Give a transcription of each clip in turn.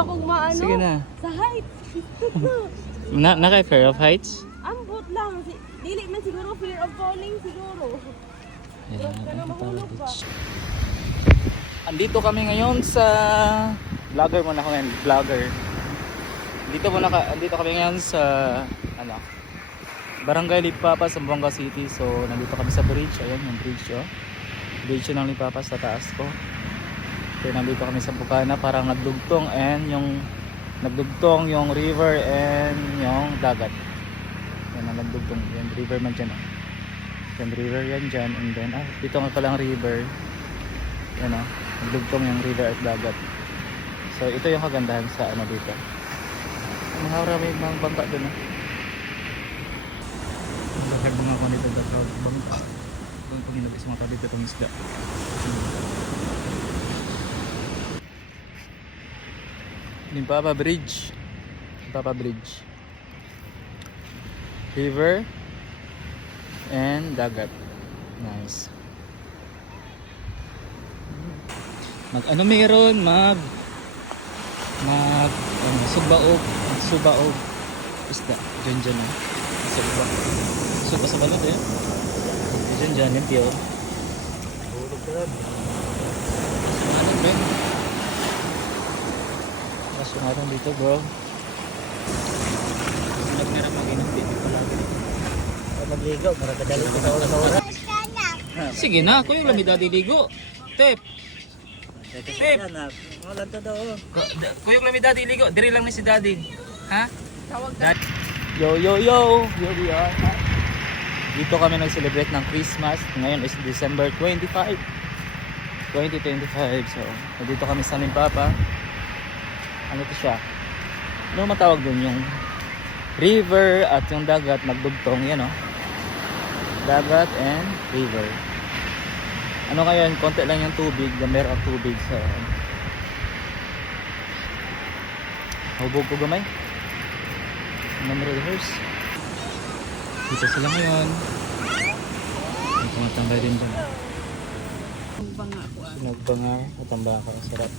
Mura kong maano. Sige na. Sa heights. Naka-fear of heights? Ambot lang. Dili man siguro fear of falling siguro. Ayan, Ka na mahulog ba? andito kami ngayon sa vlogger muna ako ngayon, vlogger. Andito kami ngayon sa ano, Barangay Lipapas, Zamboanga City. So nandito kami sa bridge, ayan yung bridge oh. Bridge ng Lipapas sa taas ko. So nandito kami sa Bukana, parang nagdugtong yung river and yung dagat. Yan ang nagdugtong, yung river man dyan oh. Yung river yan dyan, and then dito nga palang river. Yan oh, nagdugtong yung river at dagat. So ito yung kagandahan sa ano dito. Marami mga bangka dun oh. Bakit mga kung dito sa bangka kung pag-inabis mga tao dito itong isda. Limpapa Bridge, Limpapa Bridge, river and dagat. Nice. Ano meron subaog isda dyan oh. Suba sa balot eh. Dyan yung piyo. Hulog ka lang. Ano ba? Kasungaran dito bro. Nagmeron mag-inap dito palagi. Magligaw, marakadali ko sa oras. Sige na, ako yung lamida diligo. Tep. Tep. Wala to daw. Kuyong lamida diligo, diri lang ni si daddy. Ha? Tawag ka. Yo. Here we are. Dito kami nag-celebrate ng Christmas. Ngayon is December 25, 2025. So, dito kami sa Limpapa. Ano to siya? Ano matawag dun? Yung river at yung dagat nagdugtong. Yan oh. Dagat and river. Ano ngayon? Konti lang yung tubig. Gamero ang tubig. So, hubog ko gamay. Rehearse. Dito sila ngayon. May tumatambay din dyan. Nagbanga. Matamba ako. Ang sarap.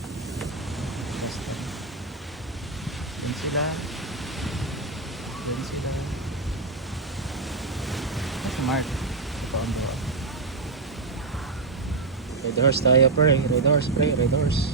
Basta. Yan sila. That's Mark. Ito ang doon. Red horse tayo pre. Red horse.